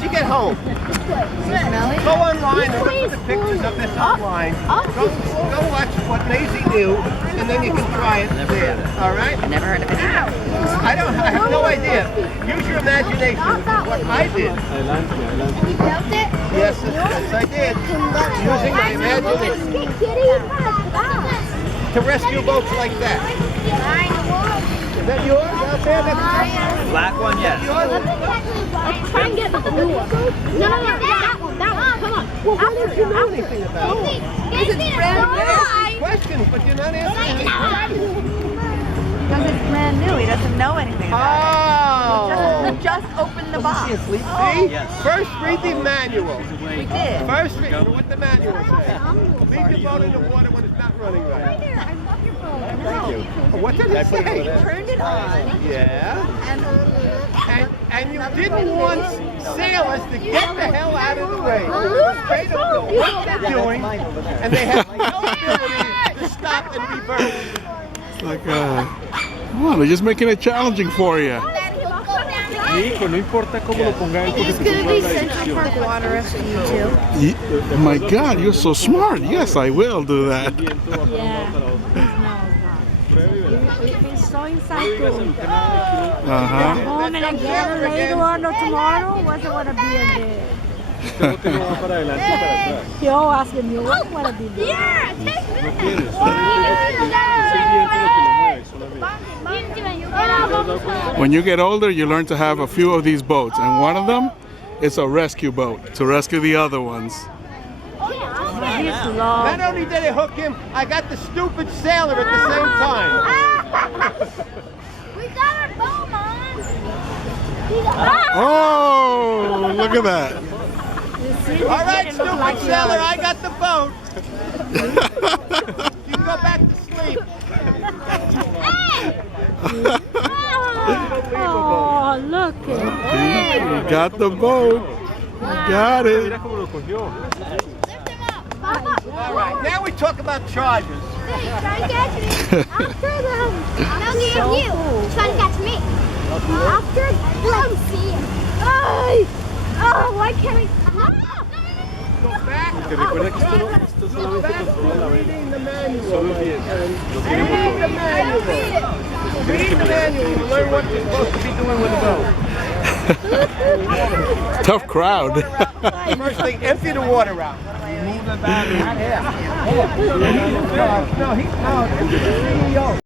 as you get home. Go online and look at the pictures of this online. Go watch What Maisie Knew, and then you can try it there. All right? Never heard of it. I have no idea. Use your imagination. What I did. You built it? Yes, I did. Using my imagination to rescue boats like that. Is that yours out there? Black one, yes. Let's try and get the blue one. No, that one. Come on. Well, why don't you know anything about it? Because it's brand new. Questions, but you're not answering any questions. Because it's brand new. He doesn't know anything about Oh! it. Just open the box. See? Yes. First, read the manual. We did. First, read what the manual says. Leave your boat in the water when it's not running right. I love your boat. Thank you. What did it say? Turned it on. Yeah. And you didn't want sailors to get the hell out of the way. They don't know what they're doing, and they have no ability to stop and reverse. Like, come on, they're just making it challenging for you. Mi hijo, no importa cómo lo ponga él, porque It's going to be Central Park Water Rescue too. My God, you're so smart. Yes, I will do that. We've been so excited. Uh-huh. Home and again later on or tomorrow, what's it gonna be in there? usted no va para adelante y para atrás. You're all asking me what's gonna be there. Yeah, take No this. quieres, es el viento lo que lo mueve solamente. When you get older, you learn to have a few of these boats, and one of them is a rescue boat to rescue the other ones. He's long. Not only did it hook him, I got the stupid sailor at the same time. We got our boat on. Oh, look at that. All right, stupid sailor, I got the boat. You can go back to sleep. Oh, look at You got the boat. You got it. Mira cómo lo cogió. All right, now we talk about charges. Try to catch me. After them. No, you. Try to catch me. After them. See. Oh, why can't we? Go back. Porque recuerda que esto solamente controla la vela. Reading the manual. Solo el viento. Lo tiene Read the motor. manual. Read the manual to learn what you're supposed to be doing with the boat. Tough crowd. First thing, empty the water out. Move the battery. No, empty the CEO.